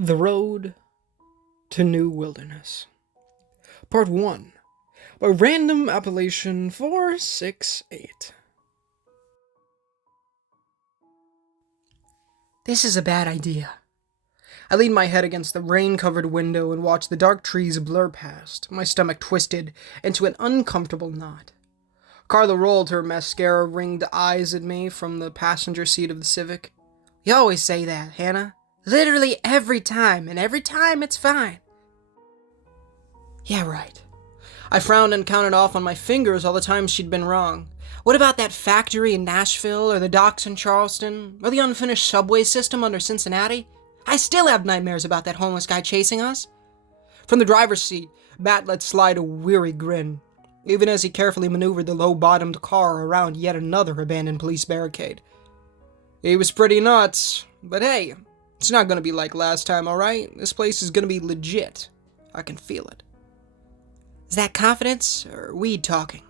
The Road to New Wilderness. Part 1 by Random Appellation 468. This is a bad idea. I leaned my head against the rain-covered window and watched the dark trees blur past, my stomach twisted into an uncomfortable knot. Carla rolled her mascara-ringed eyes at me from the passenger seat of the Civic. You always say that, Hannah. Literally every time, and every time it's fine. Yeah, right. I frowned and counted off on my fingers all the times she'd been wrong. What about that factory in Nashville, or the docks in Charleston, or the unfinished subway system under Cincinnati? I still have nightmares about that homeless guy chasing us. From the driver's seat, Matt let slide a weary grin, even as he carefully maneuvered the low-bottomed car around yet another abandoned police barricade. He was pretty nuts, but hey, it's not gonna be like last time, alright? This place is gonna be legit. I can feel it. Is that confidence, or weed talking?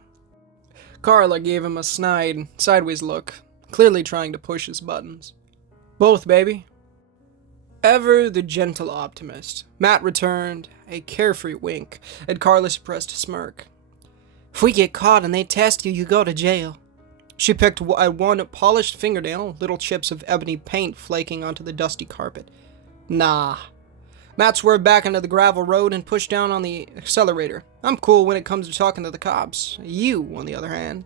Carla gave him a snide, sideways look, clearly trying to push his buttons. Both, baby. Ever the gentle optimist, Matt returned a carefree wink at Carla's suppressed smirk. If we get caught and they test you, you go to jail. She picked at one polished fingernail, little chips of ebony paint flaking onto the dusty carpet. Nah. Matt swerved back into the gravel road and pushed down on the accelerator. I'm cool when it comes to talking to the cops. You, on the other hand.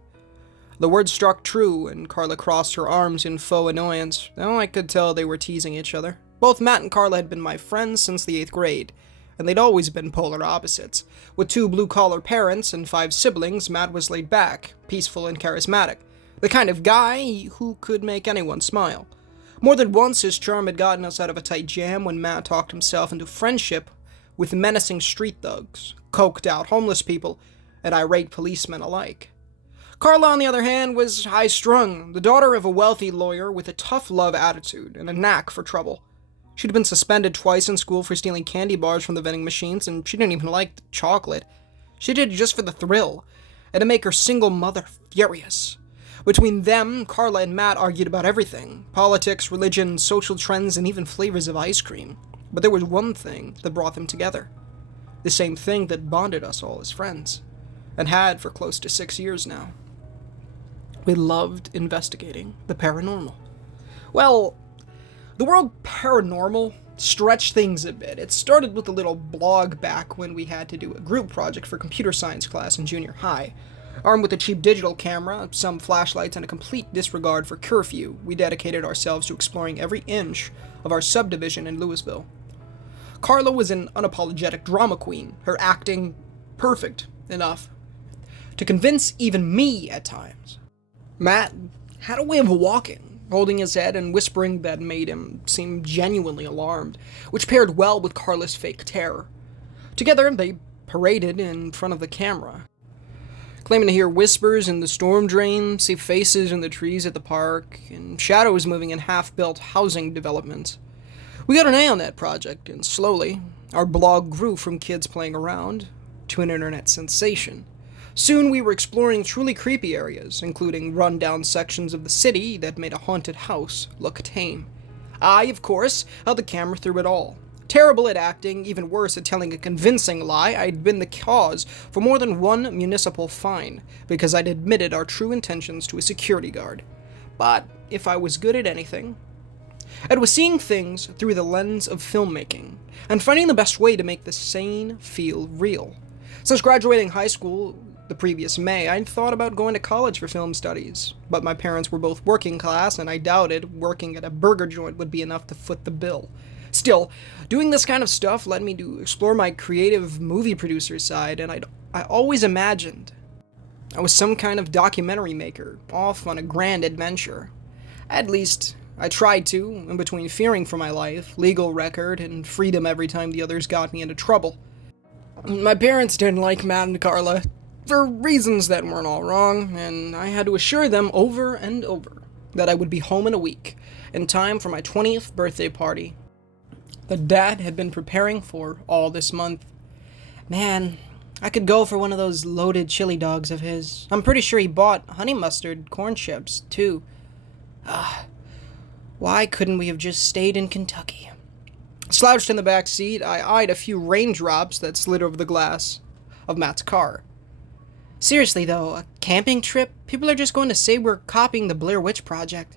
The words struck true, and Carla crossed her arms in faux annoyance. Oh, I could tell they were teasing each other. Both Matt and Carla had been my friends since the 8th grade, and they'd always been polar opposites. With 2 blue-collar parents and 5 siblings, Matt was laid back, peaceful and charismatic. The kind of guy who could make anyone smile. More than once, his charm had gotten us out of a tight jam when Matt talked himself into friendship with menacing street thugs, coked-out homeless people, and irate policemen alike. Carla, on the other hand, was high-strung, the daughter of a wealthy lawyer with a tough-love attitude and a knack for trouble. She'd been suspended twice in school for stealing candy bars from the vending machines, and she didn't even like the chocolate. She did it just for the thrill, and to make her single mother furious. Between them, Carla and Matt argued about everything. Politics, religion, social trends, and even flavors of ice cream. But there was one thing that brought them together. The same thing that bonded us all as friends. And had for close to 6 years now. We loved investigating the paranormal. Well, the word paranormal stretched things a bit. It started with a little blog back when we had to do a group project for computer science class in junior high. Armed with a cheap digital camera, some flashlights, and a complete disregard for curfew, we dedicated ourselves to exploring every inch of our subdivision in Louisville. Carla was an unapologetic drama queen, her acting perfect enough to convince even me at times. Matt had a way of walking, holding his head and whispering that made him seem genuinely alarmed, which paired well with Carla's fake terror. Together, they paraded in front of the camera, claiming to hear whispers in the storm drain, see faces in the trees at the park, and shadows moving in half-built housing developments. We got an A on that project, and slowly, our blog grew from kids playing around to an internet sensation. Soon we were exploring truly creepy areas, including run-down sections of the city that made a haunted house look tame. I, of course, held the camera through it all. Terrible at acting, even worse at telling a convincing lie, I'd been the cause for more than one municipal fine, because I'd admitted our true intentions to a security guard. But if I was good at anything, it was seeing things through the lens of filmmaking, and finding the best way to make the sane feel real. Since graduating high school the previous May, I'd thought about going to college for film studies, but my parents were both working class, and I doubted working at a burger joint would be enough to foot the bill. Still, doing this kind of stuff led me to explore my creative movie producer side, and I always imagined I was some kind of documentary maker, off on a grand adventure. At least, I tried to, in between fearing for my life, legal record, and freedom every time the others got me into trouble. My parents didn't like Matt and Carla, for reasons that weren't all wrong, and I had to assure them over and over that I would be home in a week, in time for my 20th birthday party that Dad had been preparing for all this month. Man, I could go for one of those loaded chili dogs of his. I'm pretty sure he bought honey mustard corn chips, too. Why couldn't we have just stayed in Kentucky? Slouched in the back seat, I eyed a few raindrops that slid over the glass of Matt's car. Seriously though, a camping trip? People are just going to say we're copying the Blair Witch Project.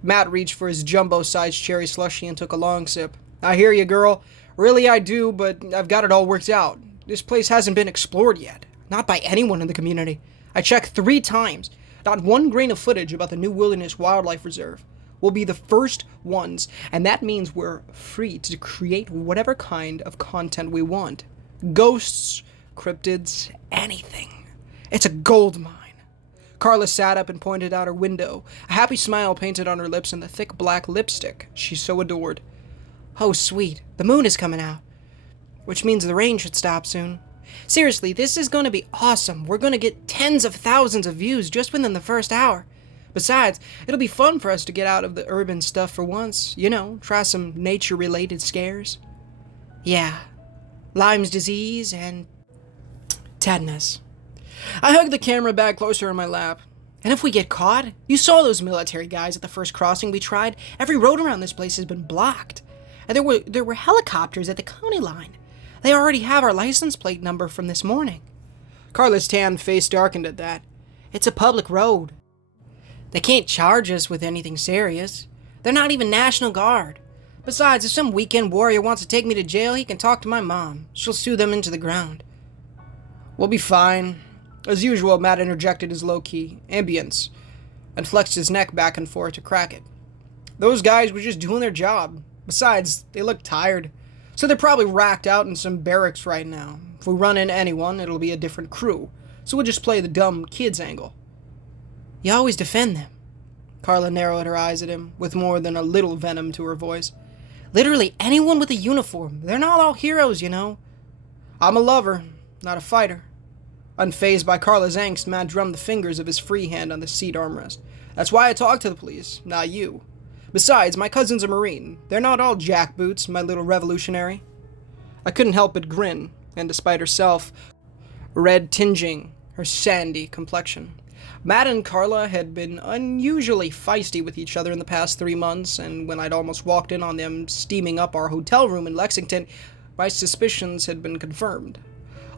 Matt reached for his jumbo-sized cherry slushie and took a long sip. I hear you, girl. Really, I do, but I've got it all worked out. This place hasn't been explored yet. Not by anyone in the community. I checked 3 times. Not one grain of footage about the new Wilderness Wildlife Reserve. We'll be the first ones, and that means we're free to create whatever kind of content we want. Ghosts, cryptids, anything. It's a gold mine. Carla sat up and pointed out her window, a happy smile painted on her lips and the thick black lipstick she so adored. Oh, sweet. The moon is coming out. Which means the rain should stop soon. Seriously, this is going to be awesome. We're going to get tens of thousands of views just within the first hour. Besides, it'll be fun for us to get out of the urban stuff for once. You know, try some nature-related scares. Yeah. Lyme's disease and tetanus. I hugged the camera back closer in my lap. And if we get caught, you saw those military guys at the first crossing we tried. Every road around this place has been blocked. And there were helicopters at the county line. They already have our license plate number from this morning. Carla's tanned face darkened at that. It's a public road. They can't charge us with anything serious. They're not even National Guard. Besides, if some weekend warrior wants to take me to jail, he can talk to my mom. She'll sue them into the ground. We'll be fine. As usual, Matt interjected his low-key ambience and flexed his neck back and forth to crack it. Those guys were just doing their job. Besides, they look tired. So they're probably racked out in some barracks right now. If we run into anyone, it'll be a different crew. So we'll just play the dumb kids angle. You always defend them. Carla narrowed her eyes at him, with more than a little venom to her voice. Literally anyone with a uniform. They're not all heroes, you know. I'm a lover, not a fighter. Unfazed by Carla's angst, Matt drummed the fingers of his free hand on the seat armrest. That's why I talked to the police, not you. Besides, my cousin's a Marine. They're not all jackboots, my little revolutionary. I couldn't help but grin, and despite herself, red tinging her sandy complexion. Matt and Carla had been unusually feisty with each other in the past 3 months, and when I'd almost walked in on them steaming up our hotel room in Lexington, my suspicions had been confirmed.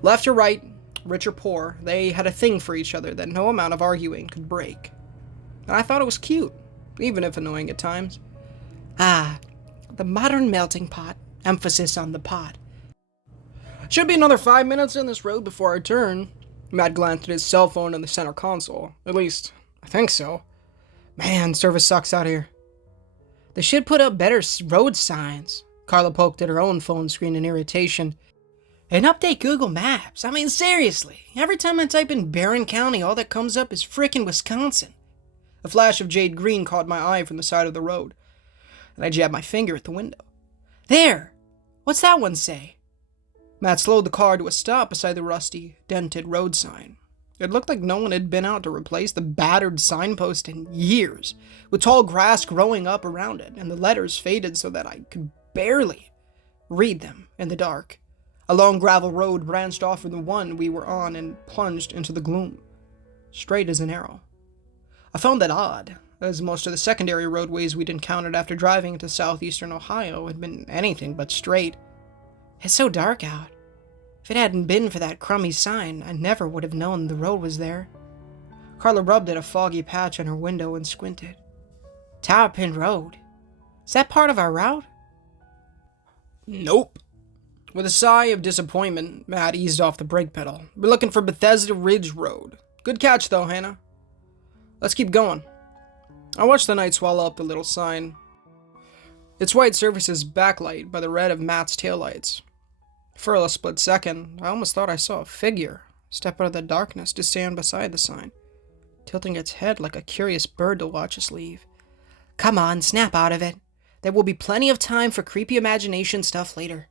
Left or right, rich or poor, they had a thing for each other that no amount of arguing could break. And I thought it was cute, even if annoying at times. Ah, the modern melting pot. Emphasis on the pot. Should be another 5 minutes on this road before our turn. Matt glanced at his cell phone in the center console. At least, I think so. Man, service sucks out here. They should put up better road signs. Carla poked at her own phone screen in irritation. And update Google Maps. I mean, seriously. Every time I type in Barron County, all that comes up is frickin' Wisconsin. A flash of jade green caught my eye from the side of the road, and I jabbed my finger at the window. There! What's that one say? Matt slowed the car to a stop beside the rusty, dented road sign. It looked like no one had been out to replace the battered signpost in years, with tall grass growing up around it, and the letters faded so that I could barely read them in the dark. A long gravel road branched off from the one we were on and plunged into the gloom, straight as an arrow. I found that odd, as most of the secondary roadways we'd encountered after driving into southeastern Ohio had been anything but straight. It's so dark out. If it hadn't been for that crummy sign, I never would have known the road was there. Carla rubbed at a foggy patch on her window and squinted. Towerpin Road. Is that part of our route? Nope. With a sigh of disappointment, Matt eased off the brake pedal. We're looking for Bethesda Ridge Road. Good catch, though, Hannah. Let's keep going. I watched the night swallow up the little sign. Its white surface is backlit by the red of Matt's taillights. For a split second, I almost thought I saw a figure step out of the darkness to stand beside the sign, tilting its head like a curious bird to watch us leave. Come on, snap out of it. There will be plenty of time for creepy imagination stuff later.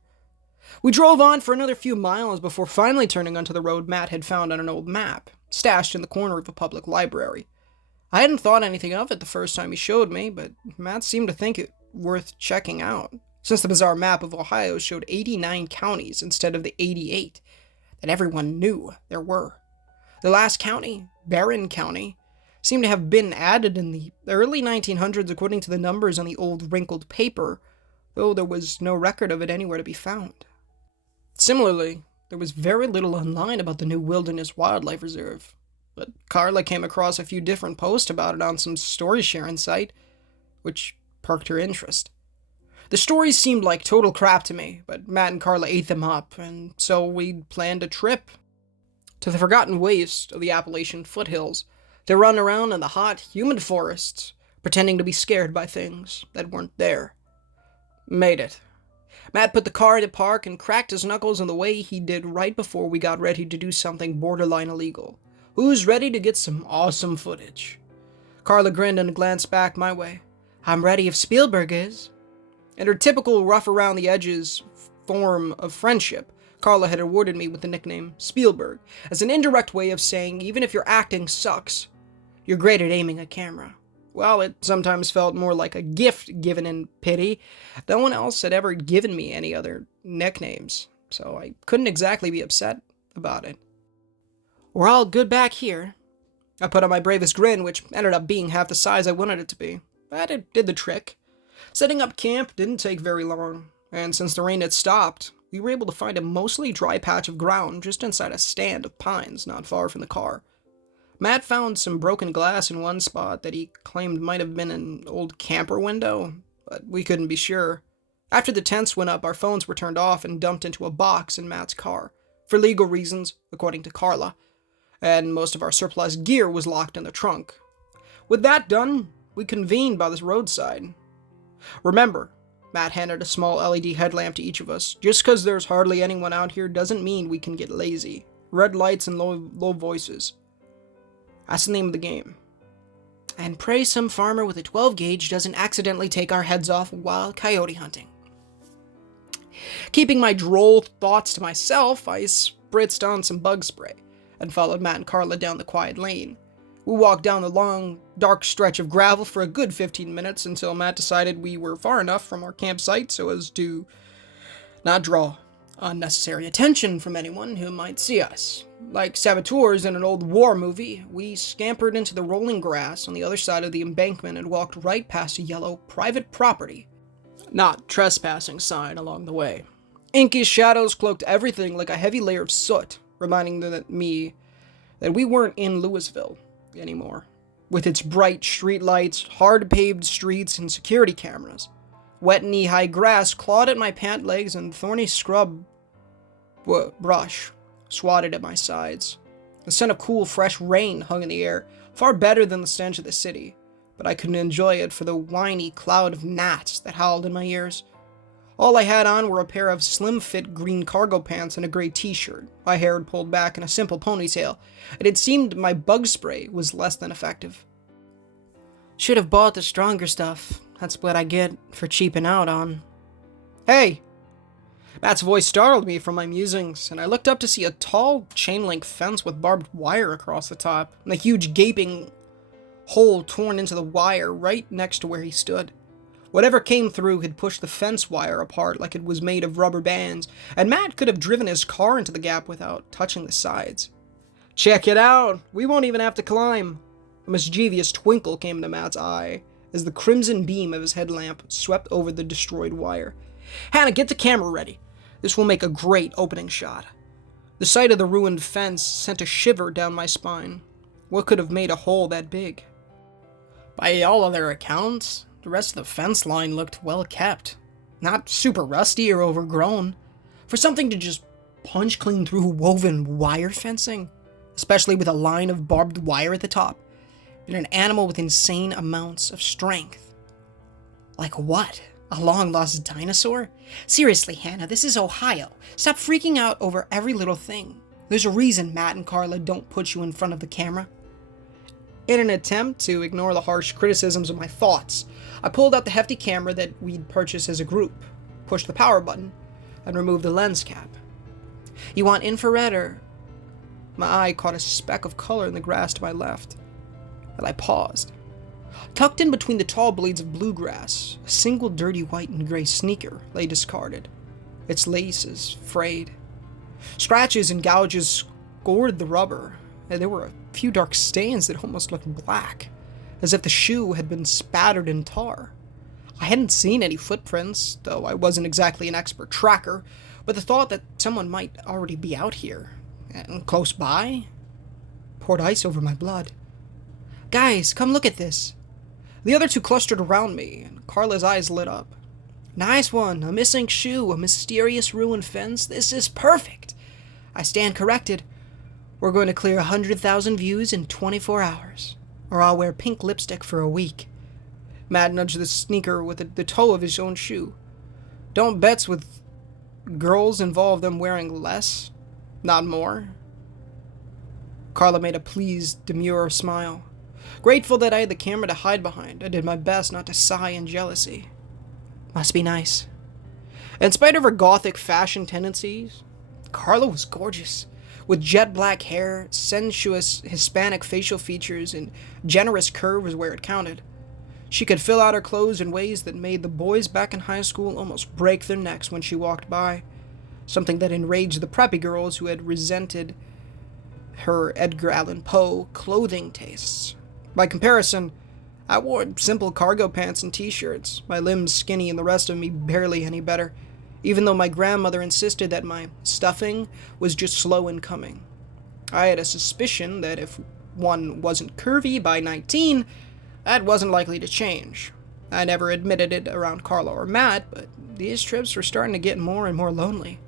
We drove on for another few miles before finally turning onto the road Matt had found on an old map, stashed in the corner of a public library. I hadn't thought anything of it the first time he showed me, but Matt seemed to think it worth checking out, since the bizarre map of Ohio showed 89 counties instead of the 88 that everyone knew there were. The last county, Barron County, seemed to have been added in the early 1900s according to the numbers on the old wrinkled paper though there was no record of it anywhere to be found. Similarly, there was very little online about the new Wilderness Wildlife Reserve, but Carla came across a few different posts about it on some story sharing site, which perked her interest. The stories seemed like total crap to me, but Matt and Carla ate them up, and so we planned a trip to the forgotten waste of the Appalachian foothills to run around in the hot, humid forests, pretending to be scared by things that weren't there. Made it. Matt put the car into park and cracked his knuckles in the way he did right before we got ready to do something borderline illegal. Who's ready to get some awesome footage? Carla grinned and glanced back my way. I'm ready if Spielberg is. In her typical rough-around-the-edges form of friendship, Carla had awarded me with the nickname Spielberg, as an indirect way of saying even if your acting sucks, you're great at aiming a camera. Well, it sometimes felt more like a gift given in pity. No one else had ever given me any other nicknames, so I couldn't exactly be upset about it. We're all good back here. I put on my bravest grin, which ended up being half the size I wanted it to be. But it did the trick. Setting up camp didn't take very long, and since the rain had stopped, we were able to find a mostly dry patch of ground just inside a stand of pines not far from the car. Matt found some broken glass in one spot that he claimed might have been an old camper window, but we couldn't be sure. After the tents went up, our phones were turned off and dumped into a box in Matt's car, for legal reasons, according to Carla, and most of our surplus gear was locked in the trunk. With that done, we convened by this roadside. Remember, Matt handed a small LED headlamp to each of us. Just because there's hardly anyone out here doesn't mean we can get lazy. Red lights and low voices. That's the name of the game. And pray some farmer with a 12 gauge doesn't accidentally take our heads off while coyote hunting. Keeping my droll thoughts to myself, I spritzed on some bug spray and followed Matt and Carla down the quiet lane. We walked down the long, dark stretch of gravel for a good 15 minutes until Matt decided we were far enough from our campsite so as to not draw unnecessary attention from anyone who might see us. Like saboteurs in an old war movie, we scampered into the rolling grass on the other side of the embankment and walked right past a yellow private property, not trespassing sign along the way. Inky shadows cloaked everything like a heavy layer of soot, reminding me that we weren't in Louisville anymore, with its bright streetlights, hard-paved streets, and security cameras. Wet knee-high grass clawed at my pant legs and thorny scrub brush swatted at my sides. The scent of cool, fresh rain hung in the air, far better than the stench of the city, but I couldn't enjoy it for the whiny cloud of gnats that howled in my ears. All I had on were a pair of slim-fit green cargo pants and a gray t-shirt. My hair had pulled back in a simple ponytail, and it seemed my bug spray was less than effective. Should have bought the stronger stuff. That's what I get for cheaping out on. Hey! Matt's voice startled me from my musings, and I looked up to see a tall chain-link fence with barbed wire across the top, and a huge gaping hole torn into the wire right next to where he stood. Whatever came through had pushed the fence wire apart like it was made of rubber bands, and Matt could have driven his car into the gap without touching the sides. Check it out! We won't even have to climb! A mischievous twinkle came into Matt's eye as the crimson beam of his headlamp swept over the destroyed wire. Hannah, get the camera ready. This will make a great opening shot. The sight of the ruined fence sent a shiver down my spine. What could have made a hole that big? By all other accounts, the rest of the fence line looked well kept. Not super rusty or overgrown. For something to just punch clean through woven wire fencing, especially with a line of barbed wire at the top, and an animal with insane amounts of strength. Like what? A long-lost dinosaur? Seriously, Hannah, this is Ohio. Stop freaking out over every little thing. There's a reason Matt and Carla don't put you in front of the camera. In an attempt to ignore the harsh criticisms of my thoughts, I pulled out the hefty camera that we'd purchased as a group, pushed the power button, and removed the lens cap. You want infrared or... My eye caught a speck of color in the grass to my left, and I paused. Tucked in between the tall blades of bluegrass, a single dirty white and gray sneaker lay discarded, its laces frayed. Scratches and gouges scored the rubber, and there were a few dark stains that almost looked black, as if the shoe had been spattered in tar. I hadn't seen any footprints, though I wasn't exactly an expert tracker, but the thought that someone might already be out here, and close by, poured ice over my blood. Guys, come look at this. The other two clustered around me, and Carla's eyes lit up. Nice one, a missing shoe, a mysterious ruined fence. This is perfect. I stand corrected. We're going to clear 100,000 views in 24 hours, or I'll wear pink lipstick for a week. Matt nudged the sneaker with the toe of his own shoe. Don't bets with girls involve them wearing less, not more? Carla made a pleased, demure smile. Grateful that I had the camera to hide behind, I did my best not to sigh in jealousy. Must be nice. In spite of her gothic fashion tendencies, Carla was gorgeous. With jet black hair, sensuous Hispanic facial features, and generous curves where it counted. She could fill out her clothes in ways that made the boys back in high school almost break their necks when she walked by, something that enraged the preppy girls who had resented her Edgar Allan Poe clothing tastes. By comparison, I wore simple cargo pants and t-shirts, my limbs skinny and the rest of me barely any better, even though my grandmother insisted that my stuffing was just slow in coming. I had a suspicion that if one wasn't curvy by 19, that wasn't likely to change. I never admitted it around Carla or Matt, but these trips were starting to get more and more lonely,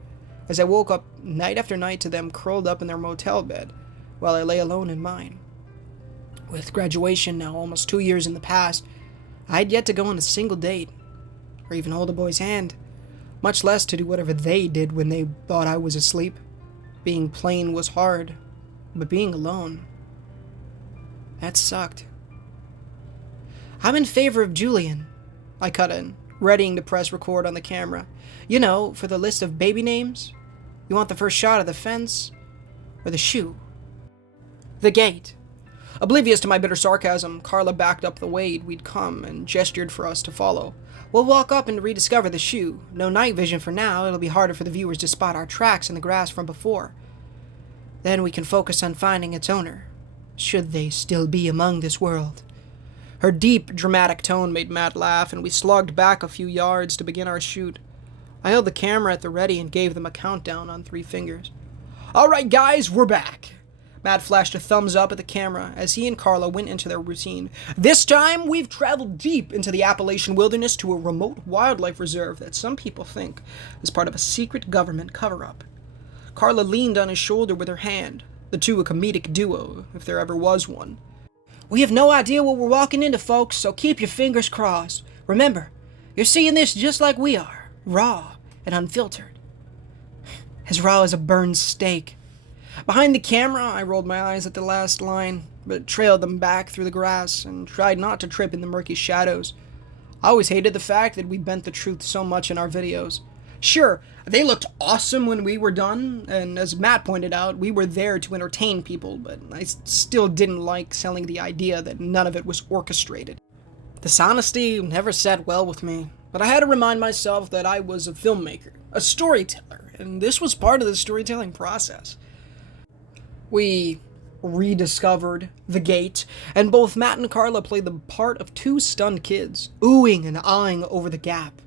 as I woke up night after night to them curled up in their motel bed, while I lay alone in mine. With graduation now almost 2 years in the past, I had yet to go on a single date, or even hold a boy's hand, much less to do whatever they did when they thought I was asleep. Being plain was hard, but being alone, that sucked. I'm in favor of Julian, I cut in, readying to press record on the camera. You know, for the list of baby names. You want the first shot of the fence, or the shoe? The gate. Oblivious to my bitter sarcasm, Carla backed up the way we'd come and gestured for us to follow. We'll walk up and rediscover the shoe. No night vision for now, it'll be harder for the viewers to spot our tracks in the grass from before. Then we can focus on finding its owner, should they still be among this world. Her deep, dramatic tone made Matt laugh, and we slogged back a few yards to begin our shoot. I held the camera at the ready and gave them a countdown on 3 fingers. All right, guys, we're back. Matt flashed a thumbs up at the camera as he and Carla went into their routine. This time, we've traveled deep into the Appalachian wilderness to a remote wildlife reserve that some people think is part of a secret government cover-up. Carla leaned on his shoulder with her hand, the two a comedic duo, if there ever was one. We have no idea what we're walking into, folks, so keep your fingers crossed. Remember, you're seeing this just like we are, raw and unfiltered. As raw as a burned steak. Behind the camera, I rolled my eyes at the last line, but trailed them back through the grass and tried not to trip in the murky shadows. I always hated the fact that we bent the truth so much in our videos. Sure, they looked awesome when we were done, and as Matt pointed out, we were there to entertain people, but I still didn't like selling the idea that none of it was orchestrated. This honesty never sat well with me, but I had to remind myself that I was a filmmaker, a storyteller, and this was part of the storytelling process. We rediscovered the gate, and both Matt and Carla played the part of 2 stunned kids, oohing and eyeing over the gap,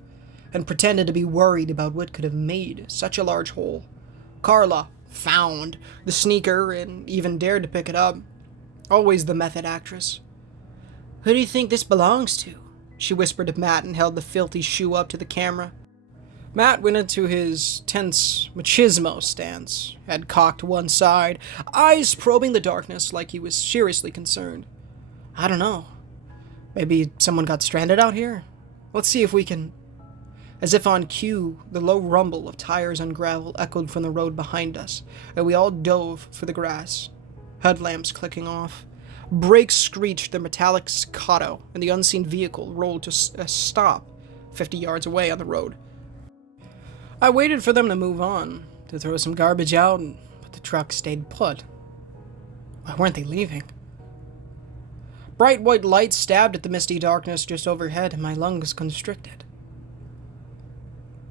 and pretended to be worried about what could have made such a large hole. Carla found the sneaker and even dared to pick it up. Always the method actress. Who do you think this belongs to? She whispered to Matt and held the filthy shoe up to the camera. Matt went into his tense machismo stance, head cocked to one side, eyes probing the darkness like he was seriously concerned. I don't know. Maybe someone got stranded out here? Let's see if we can... As if on cue, the low rumble of tires on gravel echoed from the road behind us, and we all dove for the grass. Headlamps clicking off. Brakes screeched their metallic staccato, and the unseen vehicle rolled to a stop 50 yards away on the road. I waited for them to move on, to throw some garbage out, but the truck stayed put. Why weren't they leaving? Bright white light stabbed at the misty darkness just overhead, and my lungs constricted.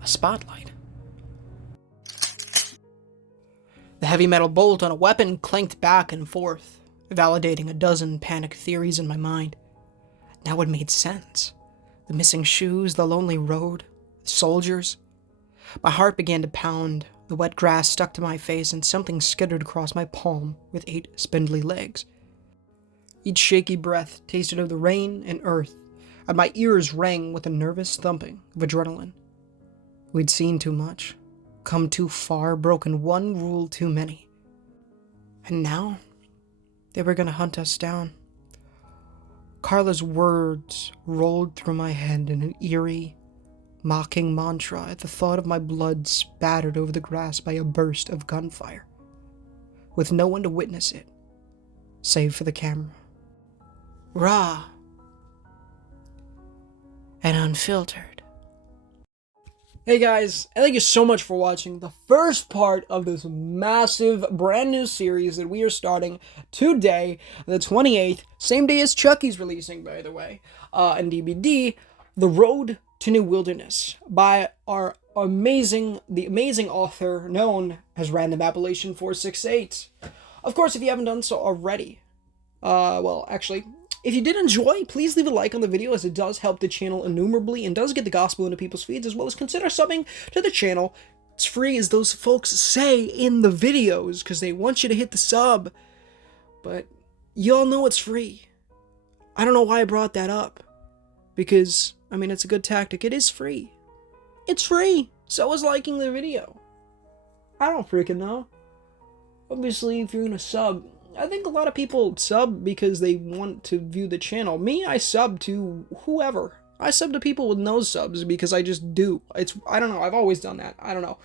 A spotlight. The heavy metal bolt on a weapon clanked back and forth, validating a dozen panic theories in my mind. Now it made sense. The missing shoes, the lonely road, the soldiers. My heart began to pound. The wet grass stuck to my face, and something skittered across my palm with 8 spindly legs. Each shaky breath tasted of the rain and earth, and my ears rang with a nervous thumping of adrenaline. We'd seen too much, come too far, broken one rule too many. And now, they were going to hunt us down. Carla's words rolled through my head in an eerie, mocking mantra at the thought of my blood spattered over the grass by a burst of gunfire, with no one to witness it, save for the camera. Raw and unfiltered. Hey guys, and thank you so much for watching the first part of this massive brand new series that we are starting today, the 28th, same day as Chucky's releasing, by the way, and DVD, The Road to New Wilderness, by the amazing author known as Random Appellation 468. Of course, if you haven't done so already, if you did enjoy, please leave a like on the video, as it does help the channel innumerably and does get the gospel into people's feeds, as well as consider subbing to the channel. It's free, as those folks say in the videos, because they want you to hit the sub. But you all know it's free. I don't know why I brought that up, because, I mean, it's a good tactic. It is free. It's free. So is liking the video. I don't freaking know. Obviously, if you're gonna sub, I think a lot of people sub because they want to view the channel. Me, I sub to whoever. I sub to people with no subs because I just do. I don't know, I've always done that. I don't know.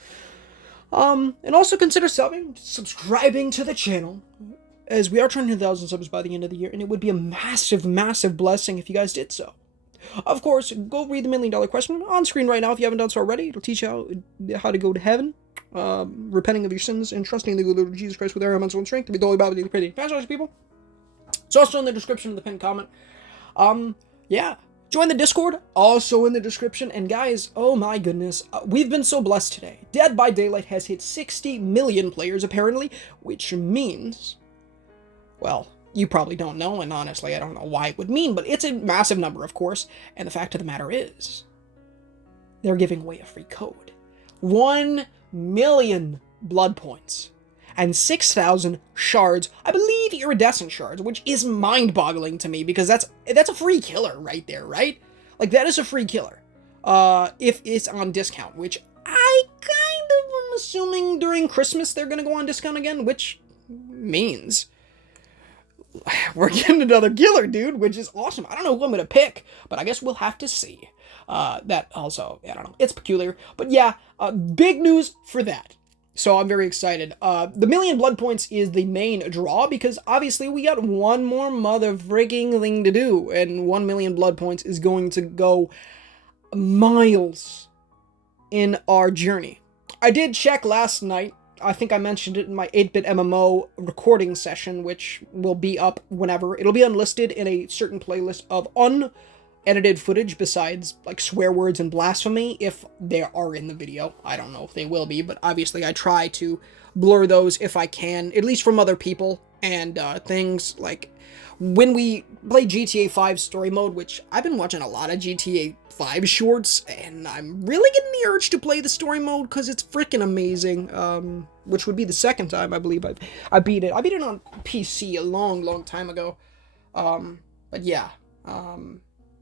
And also consider subscribing to the channel, as we are trying to hit 1,000 subs by the end of the year, and it would be a massive, massive blessing if you guys did so. Of course, go read the $1 Million Question on screen right now if you haven't done so already. It'll teach you how to go to heaven, repenting of your sins and trusting the good Lord Jesus Christ with our mental and strength to be the holy Bible, daily pretty. Fantastic people. It's also in the description of the pinned comment. Yeah. Join the Discord, also in the description. And guys, oh my goodness, we've been so blessed today. Dead by Daylight has hit 60 million players apparently, which means, well, you probably don't know, and honestly, I don't know why it would mean, but it's a massive number, of course, and the fact of the matter is, they're giving away a free code. 1 million blood points, and 6,000 shards, I believe iridescent shards, which is mind-boggling to me, because that's a free killer right there, right? Like, that is a free killer, if it's on discount, which I kind of am assuming during Christmas they're gonna go on discount again, which means we're getting another killer, dude, which is awesome. I don't know who I'm going to pick, but I guess we'll have to see. That also, I don't know, it's peculiar. But yeah, big news for that. So I'm very excited. The million blood points is the main draw, because obviously we got one more mother freaking thing to do, and 1 million blood points is going to go miles in our journey. I did check last night. I think I mentioned it in my 8-bit MMO recording session, which will be up whenever. It'll be unlisted in a certain playlist of unedited footage, besides, like, swear words and blasphemy, if they are in the video. I don't know if they will be, but obviously I try to blur those if I can, at least from other people, and things like when we play GTA 5 story mode, which I've been watching a lot of GTA 5 shorts, and I'm really getting the urge to play the story mode because it's freaking amazing, which would be the second time I believe I beat it. I beat it on PC a long time ago, but yeah, and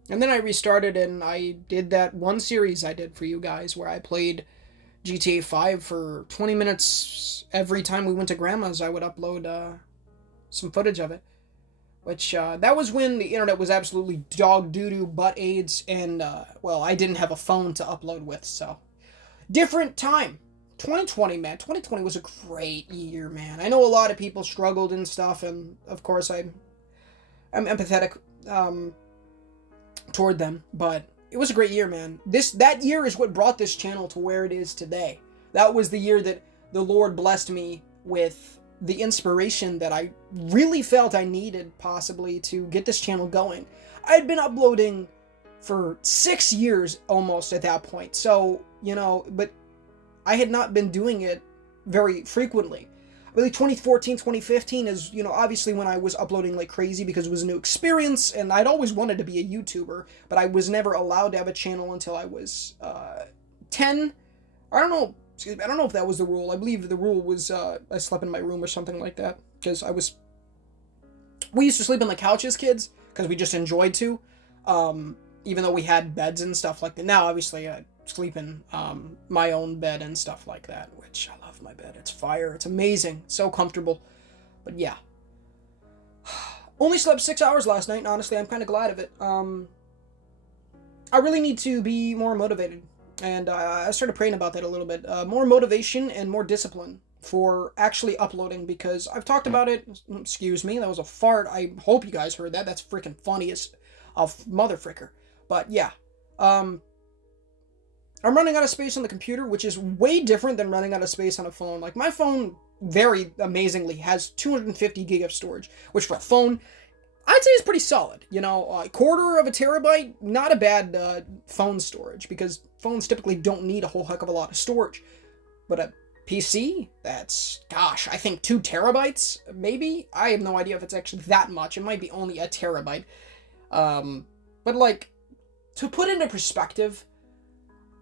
then I restarted and I did that one series I did for you guys where I played GTA 5 for 20 minutes every time we went to Grandma's. I would upload some footage of it. Which, that was when the internet was absolutely dog doo-doo, butt AIDS, and, well, I didn't have a phone to upload with, so. Different time. 2020, man. 2020 was a great year, man. I know a lot of people struggled and stuff, and, of course, I'm empathetic, toward them, but it was a great year, man. That year is what brought this channel to where it is today. That was the year that the Lord blessed me with the inspiration that I really felt I needed, possibly, to get this channel going. I had been uploading for 6 years almost at that point, so, you know, but I had not been doing it very frequently. really 2014, 2015 is, obviously when I was uploading like crazy because it was a new experience, and I'd always wanted to be a YouTuber, but I was never allowed to have a channel until I was 10. I don't know if that was the rule. I believe the rule was I slept in my room or something like that, because we used to sleep on the couch as kids because we just enjoyed to, even though we had beds and stuff like that. Now obviously I sleep in my own bed and stuff like that, which I love my bed. It's fire. It's amazing. So comfortable. But yeah. Only slept 6 hours last night, and honestly, I'm kind of glad of it. I really need to be more motivated, and I started praying about that a little bit. More motivation and more discipline for actually uploading, because I've talked about it. Excuse me, that was a fart. I hope you guys heard that. That's freaking funny as a motherfricker. But yeah. I'm running out of space on the computer, which is way different than running out of space on a phone. Like, my phone, very amazingly, has 250 gig of storage, which for a phone, I'd say is pretty solid. A quarter of a terabyte, not a bad phone storage, because phones typically don't need a whole heck of a lot of storage. But a PC, that's, gosh, I think 2 terabytes, maybe? I have no idea if it's actually that much. It might be only a terabyte. But, like, to put into perspective,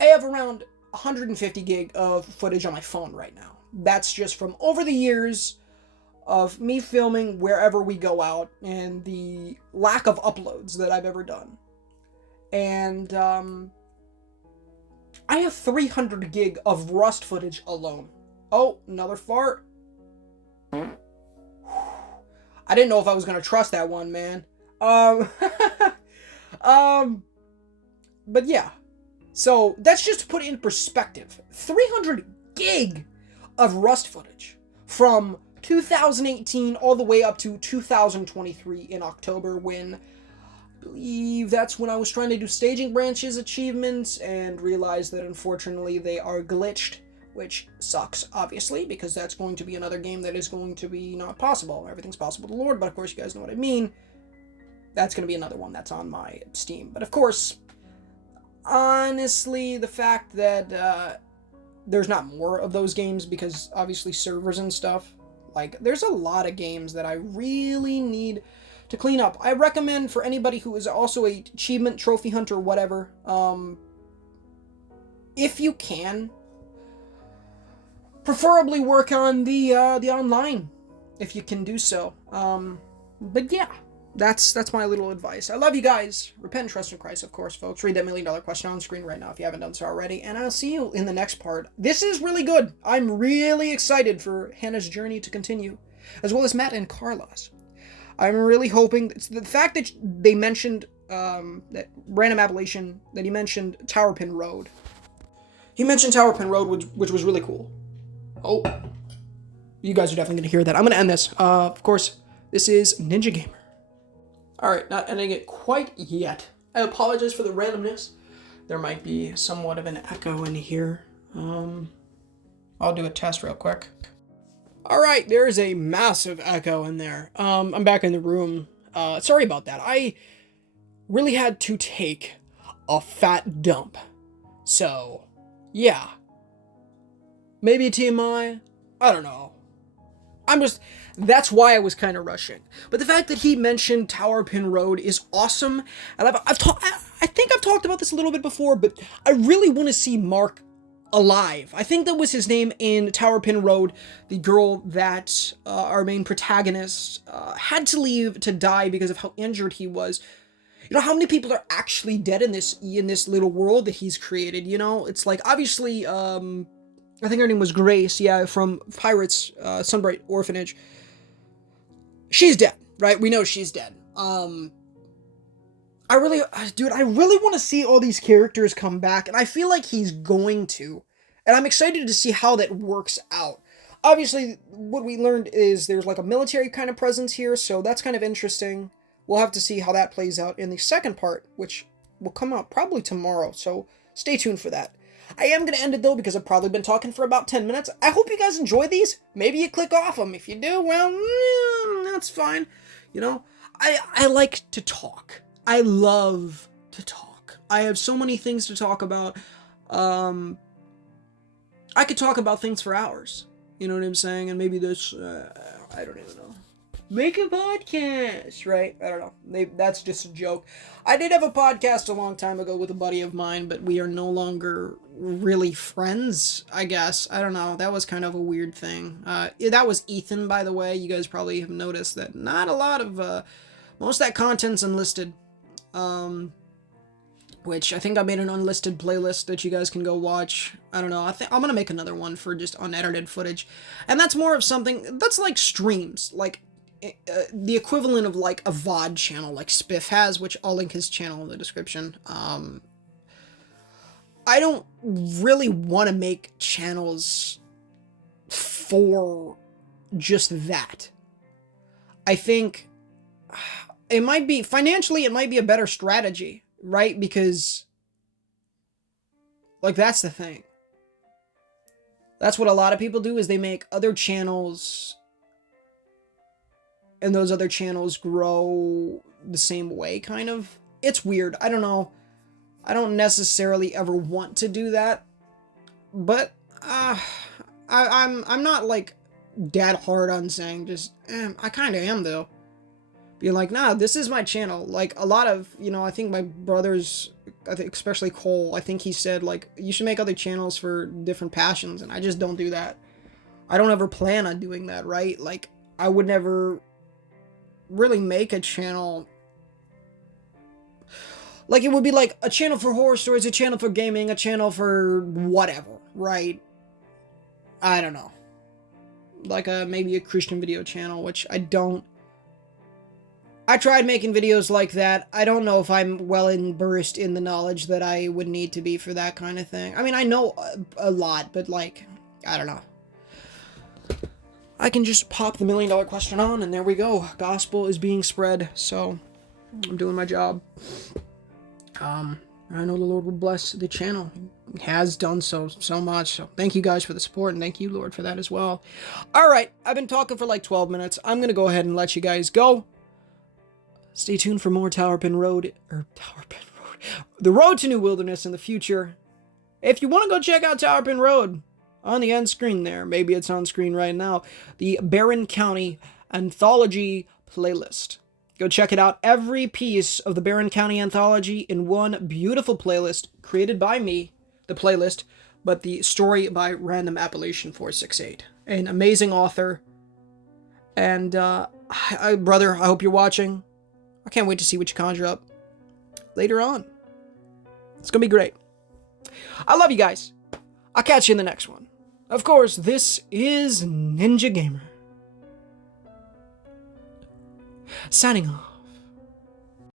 I have around 150 gig of footage on my phone right now. That's just from over the years of me filming wherever we go out and the lack of uploads that I've ever done. And I have 300 gig of Rust footage alone. Oh, another fart. I didn't know if I was going to trust that one, man. But yeah. So, that's just to put it in perspective. 300 gig of Rust footage from 2018 all the way up to 2023 in October, when I believe that's when I was trying to do staging branches achievements and realized that unfortunately they are glitched, which sucks, obviously, because that's going to be another game that is going to be not possible. Everything's possible to the Lord, but of course you guys know what I mean. That's going to be another one that's on my Steam. But of course, honestly, the fact that there's not more of those games, because obviously servers and stuff, like, there's a lot of games that I really need to clean up. I recommend for anybody who is also a achievement trophy hunter, whatever, if you can, preferably work on the online, if you can do so. But yeah. That's my little advice. I love you guys. Repent and trust in Christ, of course, folks. Read that $1 million question on screen right now if you haven't done so already. And I'll see you in the next part. This is really good. I'm really excited for Hannah's journey to continue, as well as Matt and Carla's. I'm really hoping the fact that they mentioned that random appellation, that he mentioned Tower Pin Road. He mentioned Tower Pin Road, which was really cool. Oh, you guys are definitely going to hear that. I'm going to end this. Of course, this is Ninja Gamer. Alright, not ending it quite yet. I apologize for the randomness. There might be somewhat of an echo in here. I'll do a test real quick. Alright, there is a massive echo in there. I'm back in the room. Sorry about that. I really had to take a fat dump. So, yeah. Maybe TMI? I don't know. That's why I was kind of rushing. But the fact that he mentioned Tower Pin Road is awesome. And I think I've talked about this a little bit before, but I really want to see Mark alive. I think that was his name in Tower Pin Road, the girl that our main protagonist had to leave to die because of how injured he was. You know, how many people are actually dead in this little world that he's created, you know? It's like, obviously, I think her name was Grace, yeah, from Pirates, Sunbright Orphanage. She's dead, right? We know she's dead. I really want to see all these characters come back, and I feel like he's going to. And I'm excited to see how that works out. Obviously, what we learned is there's like a military kind of presence here, so that's kind of interesting. We'll have to see how that plays out in the second part, which will come out probably tomorrow, so stay tuned for that. I am going to end it, though, because I've probably been talking for about 10 minutes. I hope you guys enjoy these. Maybe you click off them. If you do, well, that's fine. You know, I like to talk. I love to talk. I have so many things to talk about. I could talk about things for hours. You know what I'm saying? And maybe this, I don't even know. Make a podcast, right? I don't know. That's just a joke. I did have a podcast a long time ago with a buddy of mine, but we are no longer really friends, I guess. I don't know. That was kind of a weird thing. That was Ethan, by the way. You guys probably have noticed that not a lot of, most of that content's unlisted. Which I think I made an unlisted playlist that you guys can go watch. I don't know. I'm going to make another one for just unedited footage. And that's more of something that's like streams. Like, the equivalent of like a VOD channel like Spiff has, which I'll link his channel in the description. I don't really want to make channels for just that. I think it might be, financially, it might be a better strategy, right? Because, like, that's the thing. That's what a lot of people do, is they make other channels, and those other channels grow the same way, kind of. It's weird. I don't know. I don't necessarily ever want to do that, but I'm not like dead hard on saying just. I kind of am though. Being like, nah, this is my channel. Like a lot of, you know, I think my brothers, I think especially Cole, I think he said like you should make other channels for different passions, and I just don't do that. I don't ever plan on doing that, right? Like I would never really make a channel like it would be like a channel for horror stories, a channel for gaming, a channel for whatever, right? I don't know, like maybe a Christian video channel, which I tried making videos like that. I don't know if I'm well immersed in the knowledge that I would need to be for that kind of thing. I mean, I know a lot, but like I don't know. I can just pop the $1 million question on, and there we go. Gospel is being spread, so I'm doing my job. I know the Lord will bless the channel. He has done so much, so thank you guys for the support, and thank you, Lord, for that as well. Alright, I've been talking for like 12 minutes. I'm gonna go ahead and let you guys go. Stay tuned for more the Road to New Wilderness in the future. If you want to go check out Towerpin Road, on the end screen there, maybe it's on screen right now, the Barron County Anthology playlist. Go check it out. Every piece of the Barron County Anthology in one beautiful playlist created by me, the playlist, but the story by Random Appellation 468. An amazing author. And, brother, I hope you're watching. I can't wait to see what you conjure up later on. It's gonna be great. I love you guys. I'll catch you in the next one. Of course, this is Ninja Gamer. Signing off.